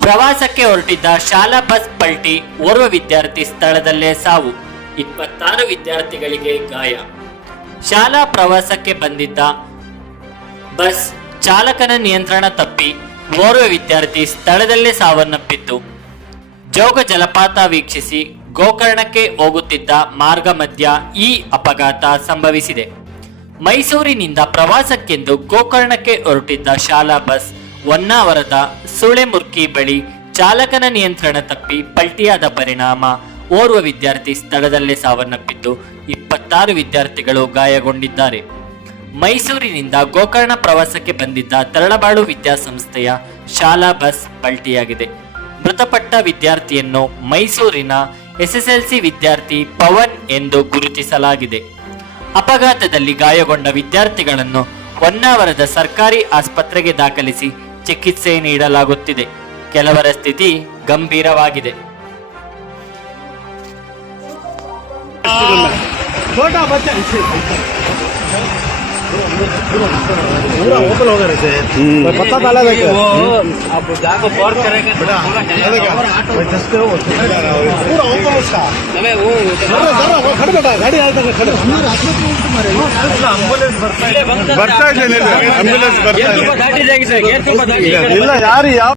ಪ್ರವಾಸಕ್ಕೆ ಹೊರಟಿದ್ದ ಶಾಲಾ ಬಸ್ ಪಲ್ಟಿ ಓರ್ವ ವಿದ್ಯಾರ್ಥಿ ಸ್ಥಳದಲ್ಲೇ ಸಾವು. ಇಪ್ಪತ್ತಾರು ವಿದ್ಯಾರ್ಥಿಗಳಿಗೆ ಗಾಯ. ಶಾಲಾ ಪ್ರವಾಸಕ್ಕೆ ಬಂದಿದ್ದ ಬಸ್ ಚಾಲಕನ ನಿಯಂತ್ರಣ ತಪ್ಪಿ ಓರ್ವ ವಿದ್ಯಾರ್ಥಿ ಸ್ಥಳದಲ್ಲೇ ಸಾವನ್ನಪ್ಪಿತ್ತು. ಜೋಗ ಜಲಪಾತ ವೀಕ್ಷಿಸಿ ಗೋಕರ್ಣಕ್ಕೆ ಹೋಗುತ್ತಿದ್ದ ಮಾರ್ಗ ಮಧ್ಯ ಈ ಅಪಘಾತ ಸಂಭವಿಸಿದೆ. ಮೈಸೂರಿನಿಂದ ಪ್ರವಾಸಕ್ಕೆಂದು ಗೋಕರ್ಣಕ್ಕೆ ಹೊರಟಿದ್ದ ಶಾಲಾ ಬಸ್ ಹೊನ್ನಾವರದ ಸುಳೆಮುರ್ಕಿ ಬಳಿ ಚಾಲಕನ ನಿಯಂತ್ರಣ ತಪ್ಪಿ ಪಲ್ಟಿಯಾದ ಪರಿಣಾಮ. ಓರ್ವ ವಿದ್ಯಾರ್ಥಿ ಸ್ಥಳದಲ್ಲೇ ಸಾವನ್ನಪ್ಪಿದ್ದು ಇಪ್ಪತ್ತಾರು ವಿದ್ಯಾರ್ಥಿಗಳು ಗಾಯಗೊಂಡಿದ್ದಾರೆ. ಮೈಸೂರಿನಿಂದ ಗೋಕರ್ಣ ಪ್ರವಾಸಕ್ಕೆ ಬಂದಿದ್ದ ತರಳಬಾಳು ವಿದ್ಯಾಸಂಸ್ಥೆಯ ಶಾಲಾ ಬಸ್ ಪಲ್ಟಿಯಾಗಿದೆ. ಮೃತಪಟ್ಟ ವಿದ್ಯಾರ್ಥಿಯನ್ನು ಮೈಸೂರಿನ ಎಸ್ಎಸ್ಎಲ್ಸಿ ವಿದ್ಯಾರ್ಥಿ ಪವನ್ ಎಂದು ಗುರುತಿಸಲಾಗಿದೆ. ಅಪಘಾತದಲ್ಲಿ ಗಾಯಗೊಂಡ ವಿದ್ಯಾರ್ಥಿಗಳನ್ನು ಹೊನ್ನಾವರದ ಸರ್ಕಾರಿ ಆಸ್ಪತ್ರೆಗೆ ದಾಖಲಿಸಿ ಚಿಕಿತ್ಸೆ ನೀಡಲಾಗುತ್ತಿದೆ. ಕೆಲವರ ಸ್ಥಿತಿ ಗಂಭೀರವಾಗಿದೆ. ಬರ್ತಾ ಇಲ್ಲ. ಯಾರು ಯಾವ